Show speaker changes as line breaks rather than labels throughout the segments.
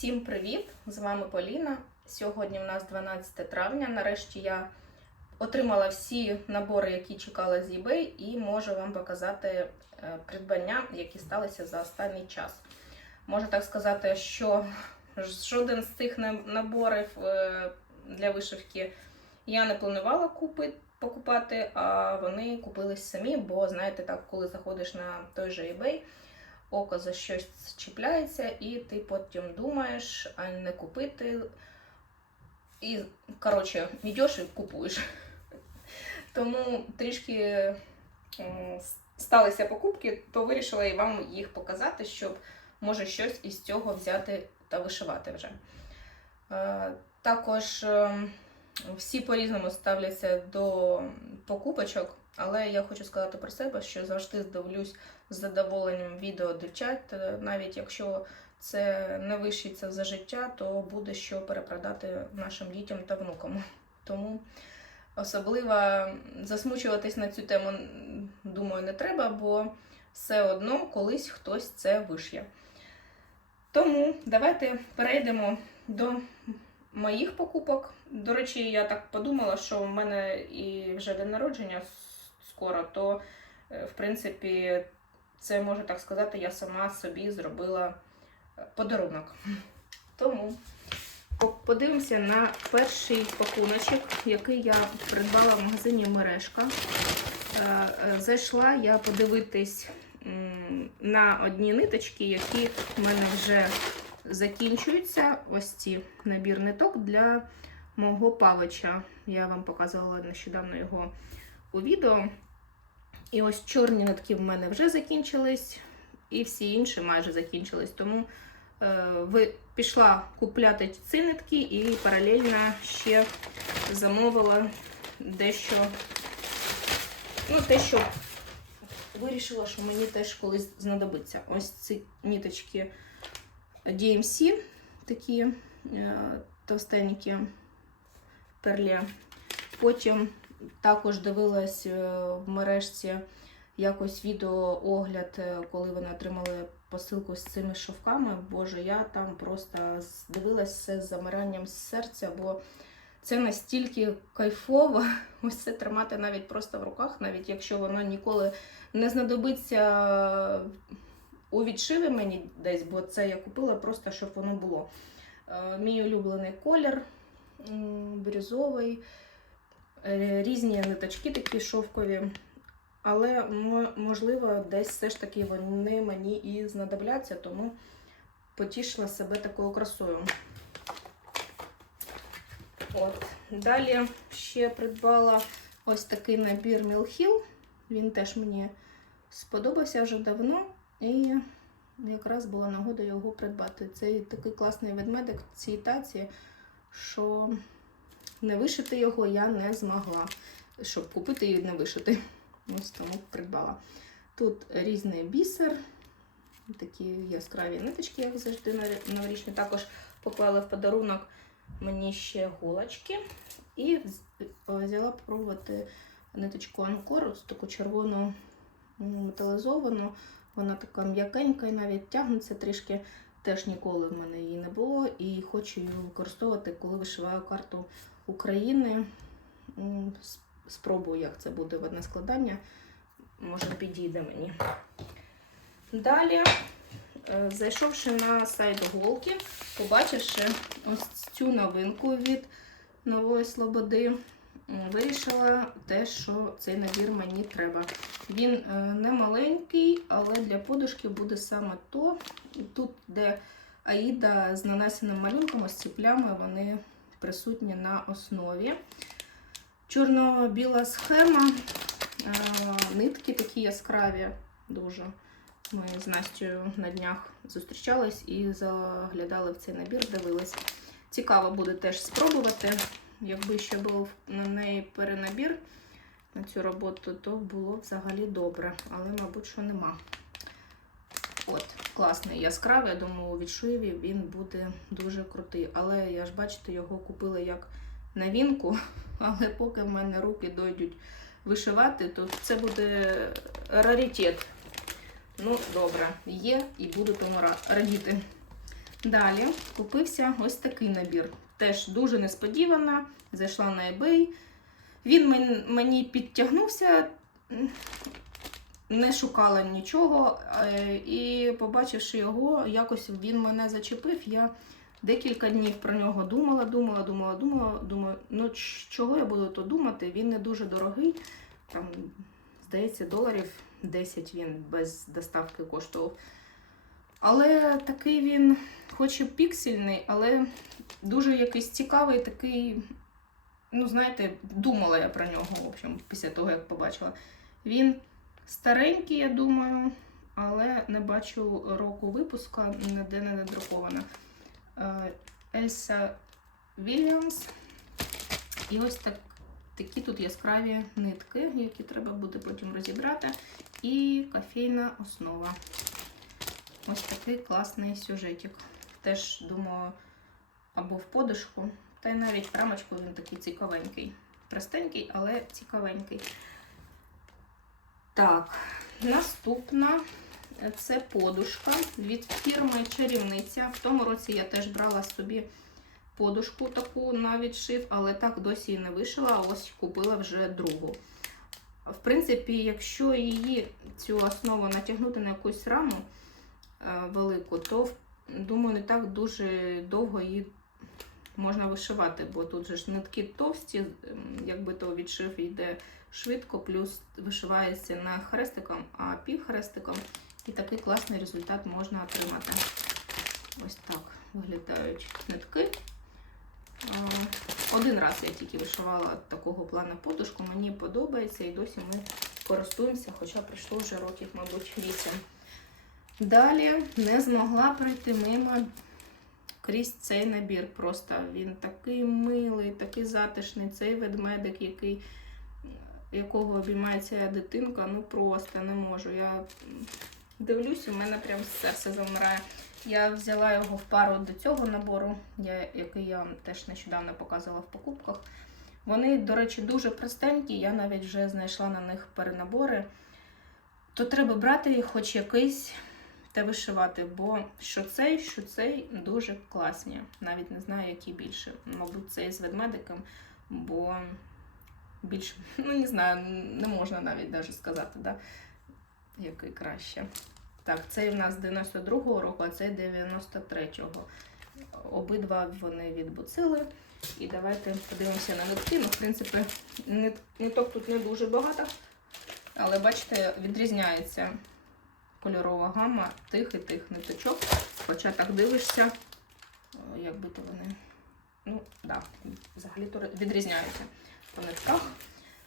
Всім привіт! З вами Поліна. Сьогодні у нас 12 травня. Нарешті я отримала всі набори, які чекала з eBay, і можу вам показати е, придбання, які сталися за останній час. Можу так сказати, що жоден з цих наборів е, для вишивки я не планувала купити. Покупати, а вони купились самі, бо знаєте, так, коли заходиш на той же eBay, око за щось чіпляється, і ти потім думаєш, а не купити. І, коротше, йдеш і купуєш. Тому трішки сталися покупки, то вирішила і вам їх показати, щоб може щось із цього взяти та вишивати вже. Е, Також е, всі по-різному ставляться до покупочок, але я хочу сказати про себе, що завжди здивлюсь з задоволенням відео дівчат, е, навіть якщо це не вишиться за життя, то буде що перепродати нашим дітям та внукам. Тому особливо засмучуватись на цю тему, думаю, не треба, бо все одно колись хтось це вишє. Тому давайте перейдемо до моїх покупок. До речі, я так подумала, що в мене і вже день народження скоро, то е, в принципі це можу так сказати, я сама собі зробила е, подарунок. Тому подивимося на перший пакуночок, який я придбала в магазині Мережка. Е, Зайшла я подивитись на одні ниточки, які в мене вже закінчуються. Ось ці набір ниток для мого павича. Я вам показувала нещодавно його у відео. І ось чорні нитки в мене вже закінчились, і всі інші майже закінчились. Тому е, пішла купляти ці нитки і паралельно ще замовила дещо. Ну, те, що вирішила, що мені теж колись знадобиться. Ось ці ниточки DMC, такі е, товстенькі перлі. Потім також дивилась е, в мережці якось відеоогляд, е, коли вони отримали посилку з цими шовками. Боже, я там просто дивилась все з замиранням серця, бо це настільки кайфово, ось це тримати навіть просто в руках, навіть якщо воно ніколи не знадобиться у відшиві мені десь, бо це я купила просто, щоб воно було. Е, Мій улюблений колір бірюзовий, різні ниточки такі шовкові. Але можливо, десь все ж таки вони мені і знадобляться, тому потішила себе такою красою. От. Далі ще придбала ось такий набір Мілхіл. Він теж мені сподобався вже давно. І якраз була нагода його придбати. Це такий класний ведмедик в цій таці, що не вишити його я не змогла, щоб купити і не вишити. Ось тому придбала. Тут різний бісер, такі яскраві ниточки, як завжди новорічні. Також поклала в подарунок мені ще голочки. І взяла пробувати ниточку Анкор, таку червону металізовану. Вона така м'якенька і навіть тягнеться трішки. Теж ніколи в мене її не було. І хочу її використовувати, коли вишиваю карту України. Спробую, як це буде в одне складання. Може, підійде мені. Далі, е, зайшовши на сайт Голки, побачивши ось цю новинку від Нової Слободи, вирішила те, що цей набір мені треба. Він е, не маленький, але для подушки буде саме то. Тут, де Аїда з нанесеним малюнком, ось ці плями, вони присутні на основі. Чорно-біла схема, е, нитки такі яскраві, дуже. Ми з Настю на днях зустрічались і заглядали в цей набір, дивились. Цікаво буде теж спробувати. Якби ще був на неї перенабір на цю роботу, то було взагалі добре, але, мабуть, що нема. От, класний, яскравий, я думаю, у відшиві він буде дуже крутий. Але я ж бачите, його купила як новинку, але поки в мене руки дойдуть вишивати, то це буде раритет. Ну, добре, є і буду тому радіти. Далі купився ось такий набір. Теж дуже несподівано. Зайшла на eBay. Він мені підтягнувся, не шукала нічого. е, І побачивши його, якось він мене зачепив. Я декілька днів про нього думала, думала, думала, думала. Думаю, ну чого я буду то думати? Він не дуже дорогий. Там, здається, доларів 10 він без доставки коштував. Але такий він, хоч і піксельний, але дуже якийсь цікавий, такий. Ну, знаєте, думала я про нього, в общем, після того, як побачила. Він старенький, я думаю, але не бачу року випуска, ніде не надруковано. Е, Ельса Вільямс. І ось так, такі тут яскраві нитки, які треба буде потім розібрати. І кофейна основа. Ось такий класний сюжетик. Теж думаю, або в подушку, та й навіть в рамочку він такий цікавенький. Простенький, але цікавенький. Так, наступна це подушка від фірми Чарівниця. В тому році я теж брала собі подушку таку на відшив, але так досі і не вишила, а ось купила вже другу. В принципі, якщо її цю основу натягнути на якусь раму е, велику, то думаю, не так дуже довго її можна вишивати, бо тут же ж нитки товсті, якби то відшив йде швидко, плюс вишивається не хрестиком, а півхрестиком. І такий класний результат можна отримати. Ось так виглядають нитки. Один раз я тільки вишивала такого плану подушку, мені подобається і досі ми користуємося, хоча пройшло вже років, мабуть, 8. Далі не змогла пройти мимо крізь цей набір. Просто він такий милий, такий затишний, цей ведмедик, який, якого обіймається дитинка, ну просто не можу. Я дивлюсь, у мене прям серце замирає. Я взяла його в пару до цього набору, я, який я вам теж нещодавно показувала в покупках. Вони, до речі, дуже простенькі, я навіть вже знайшла на них перенабори. То треба брати хоч якийсь та вишивати, бо що цей, що цей дуже класні. Навіть не знаю, які більше. Мабуть, цей з ведмедиком, бо більше, ну не знаю, не можна навіть даже сказати, да, який краще. Так, цей у нас 92-го року, а цей 93-го. Обидва вони відбуцили. І давайте подивимося на нитки. Ну, в принципі, ниток тут не дуже багато, але бачите, відрізняється кольорова гама тих і тих ниточок. Хоча так дивишся, о, як би то вони. Ну, так, да, взагалі то відрізняються по нитках.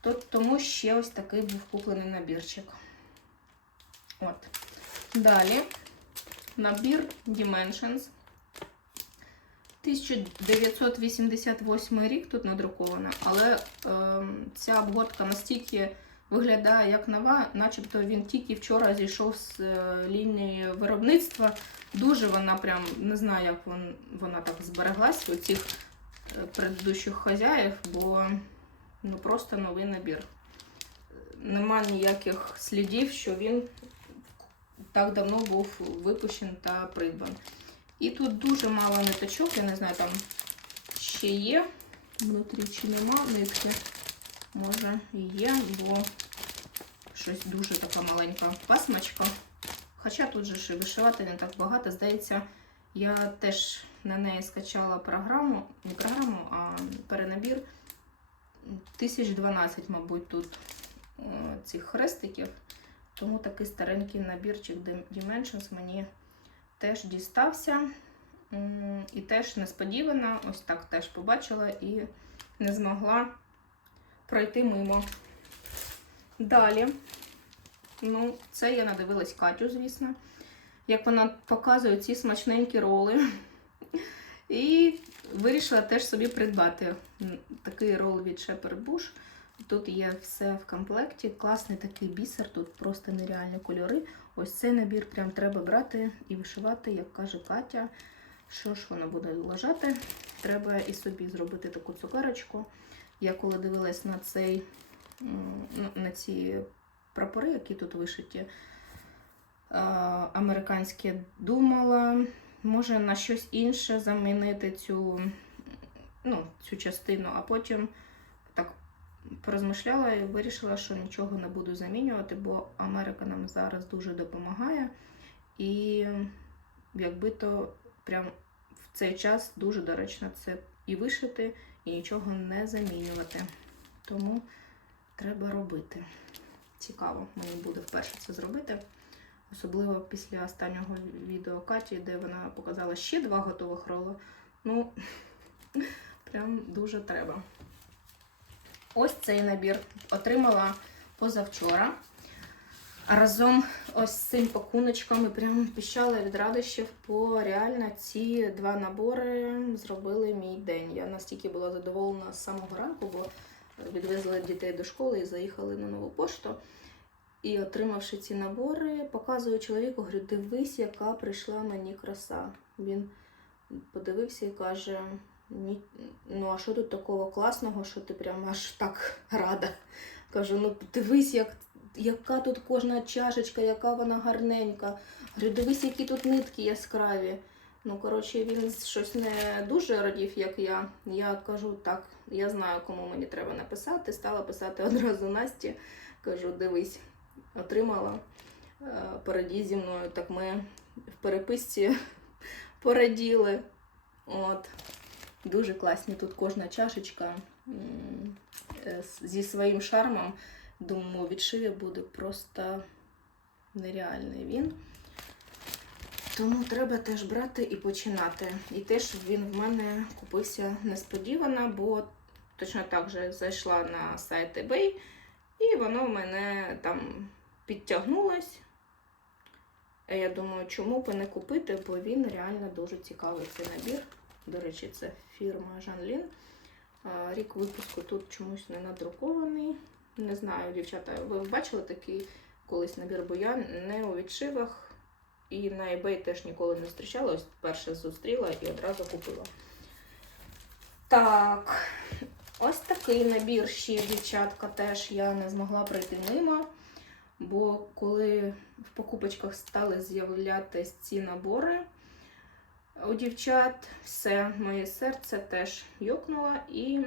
То, тому ще ось такий був куплений набірчик. От. Далі набір Dimensions. 1988 рік тут надруковано, але е, ця обгортка настільки виглядає як нова, начебто він тільки вчора зійшов з е, лінії виробництва. Дуже вона прям не знаю, як вон, вона так збереглась у цих е, предыдущих хазяїв, бо ну, просто новий набір. Нема ніяких слідів, що він так давно був випущений та придбаний. І тут дуже мало ниточок, я не знаю, там ще є. Внутрі чи нема нитки. Може є, бо щось дуже така маленька пасмачка. Хоча тут же ж вишивати не так багато. Здається, я теж на неї скачала програму, не програму, а перенабір. 1012, мабуть, тут е, цих хрестиків. Тому такий старенький набірчик Dimensions мені теж дістався. І теж несподівано, ось так теж побачила і не змогла пройти мимо. Далі, ну, це я надивилась Катю, звісно, як вона показує ці смачненькі роли. І вирішила теж собі придбати такий рол від Shepherd Bush. Тут є все в комплекті. Класний такий бісер, тут просто нереальні кольори. Ось цей набір прям треба брати і вишивати, як каже Катя. Що ж воно буде лежати? Треба і собі зробити таку цукерочку. Я коли дивилась на цей, ну, на ці прапори, які тут вишиті, американські, думала, може на щось інше замінити цю, ну, цю частину, а потім так порозмишляла і вирішила, що нічого не буду замінювати, бо Америка нам зараз дуже допомагає. І якби то прям в цей час дуже доречно це і вишити, і нічого не замінювати. Тому треба робити. Цікаво, мені буде вперше це зробити. Особливо після останнього відео Каті, де вона показала ще два готових роли. Ну, прям дуже треба. Ось цей набір отримала позавчора. Разом ось з цим пакуночком і прям піщала від радощів, бо реально ці два набори зробили мій день. Я настільки була задоволена з самого ранку, бо відвезли дітей до школи і заїхали на нову пошту. І отримавши ці набори, показую чоловіку, говорю, дивись, яка прийшла мені краса. Він подивився і каже: «Ні, ну а що тут такого класного, що ти прям аж так рада? Кажу, ну дивись, як, яка тут кожна чашечка, яка вона гарненька. Говорю, дивись, які тут нитки яскраві. Ну, коротше, він щось не дуже радів, як я. Я кажу, так, я знаю, кому мені треба написати. Стала писати одразу Насті. Кажу, дивись, отримала. е, зі мною. Так ми в переписці пораділи. От. Дуже класні тут кожна чашечка е, зі своїм шармом. Думаю, відшиві буде просто нереальний він. Тому треба теж брати і починати. І теж він в мене купився несподівано, бо точно так же зайшла на сайт eBay, і воно в мене там підтягнулось. А Я думаю, чому б не купити, бо він реально дуже цікавий цей набір. До речі, це фірма Жанлін. Рік випуску тут чомусь не надрукований. Не знаю, дівчата, ви бачили такий колись набір, бо я не у відшивах і на eBay теж ніколи не зустрічала. Ось перше зустріла і одразу купила. Так, ось такий набір ще, дівчатка, теж я не змогла пройти мимо. Бо коли в покупочках стали з'являтися ці набори у дівчат, все моє серце теж йокнуло, і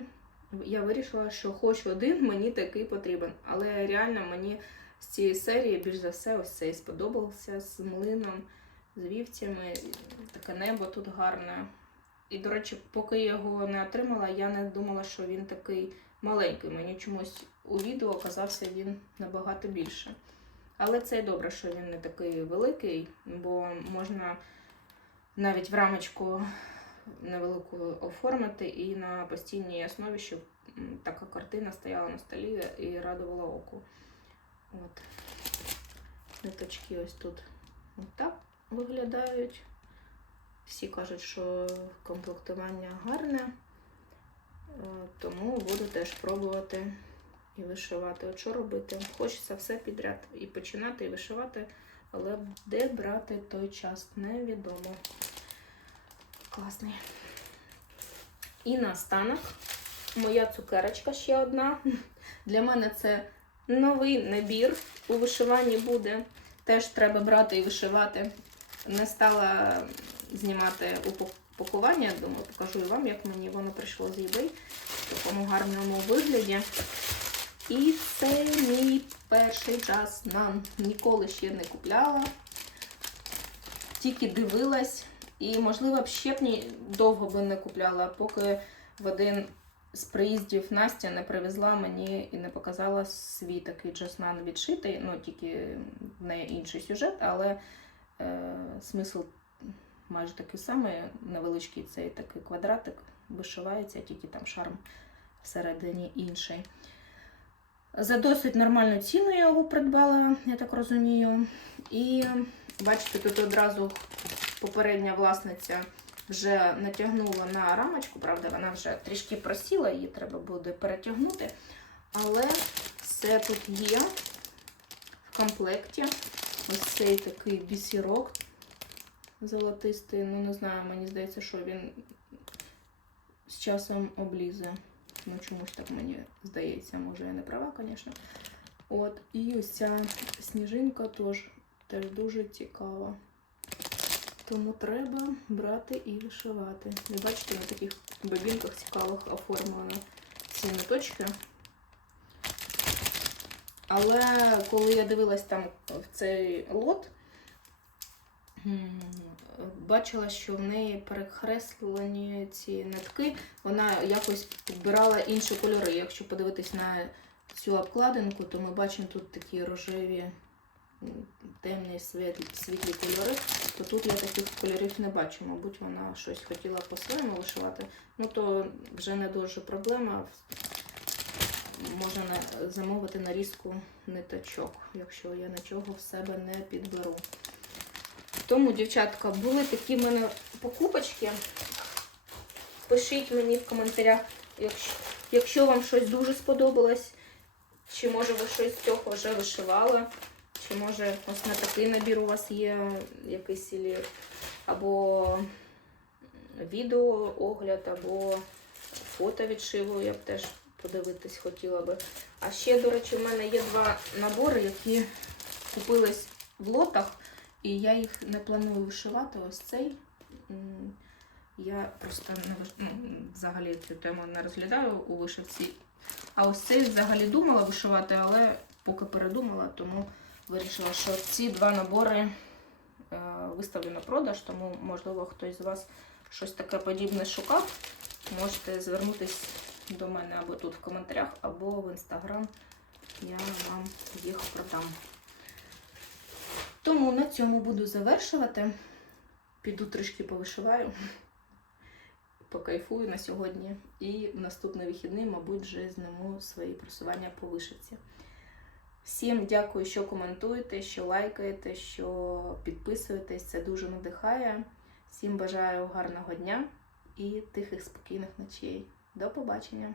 я вирішила, що хоч один мені такий потрібен. Але реально мені з цієї серії більш за все ось цей сподобався з млином, з вівцями. Таке небо тут гарне. І, до речі, поки я його не отримала, я не думала, що він такий маленький. Мені чомусь у відео казався він набагато більше. Але це й добре, що він не такий великий, бо можна навіть в рамочку невелику оформити і на постійній основі, щоб така картина стояла на столі і радувала оку. От. Ниточки ось тут так виглядають. Всі кажуть, що комплектування гарне, Е, тому буду теж пробувати і вишивати. От що робити? Хочеться все підряд і починати, і вишивати, але де брати той час, невідомо. Класний. І наостанок моя цукерочка ще одна. Для мене це новий набір у вишиванні буде. Теж треба брати і вишивати. Не стала знімати упакування, думаю, покажу і вам, як мені воно прийшло з eBay в такому гарному вигляді. І це мій перший час нам ніколи ще не купляла. Тільки дивилась. І, можливо, б ще б ні довго би не купляла, поки в один з приїздів Настя не привезла мені і не показала свій такий джасман відшитий. Ну, тільки в неї інший сюжет, але е, смисл майже такий самий, невеличкий цей такий квадратик вишивається, тільки там шарм всередині інший. За досить нормальну ціну я його придбала, я так розумію. І бачите, тут одразу попередня власниця вже натягнула на рамочку, правда, вона вже трішки просіла, її треба буде перетягнути. Але все тут є в комплекті. Ось цей такий бісірок золотистий. Ну, не знаю, мені здається, що він з часом облізе. Ну, чомусь так мені здається, може я не права, звісно. От, і ось ця сніжинка теж, теж дуже цікава. Тому треба брати і вишивати. Ви бачите, на таких бобінках цікавих оформлено ці ниточки. Але коли я дивилась там в цей лот, бачила, що в неї перекреслені ці нитки, вона якось підбирала інші кольори. Якщо подивитись на цю обкладинку, то ми бачимо тут такі рожеві, темні, світлі, світлі кольори. То тут я таких кольорів не бачу. Мабуть, вона щось хотіла по-своєму вишивати. Ну то вже не дуже проблема. Можна на- замовити нарізку ниточок, якщо я нічого в себе не підберу. Тому, дівчатка, були такі в мене покупочки. Пишіть мені в коментарях, якщо, якщо вам щось дуже сподобалось, чи може ви щось з цього вже вишивали, чи може ось на такий набір у вас є якийсь або відео огляд, або фото відшиву, я б теж подивитись хотіла би. А ще, до речі, в мене є два набори, які купились в лотах, і я їх не планую вишивати. Ось цей. Я просто не ну, взагалі цю тему не розглядаю у вишивці. А ось цей взагалі думала вишивати, але поки передумала, тому вирішила, що ці два набори е, виставлю на продаж, тому, можливо, хтось з вас щось таке подібне шукав. Можете звернутися до мене або тут в коментарях, або в інстаграм. Я вам їх продам. Тому на цьому буду завершувати. Піду трішки повишиваю, покайфую на сьогодні. І наступний вихідний, мабуть, вже зніму свої просування по вишивці. Всім дякую, що коментуєте, що лайкаєте, що підписуєтесь. Це дуже надихає. Всім бажаю гарного дня і тихих спокійних ночей. До побачення!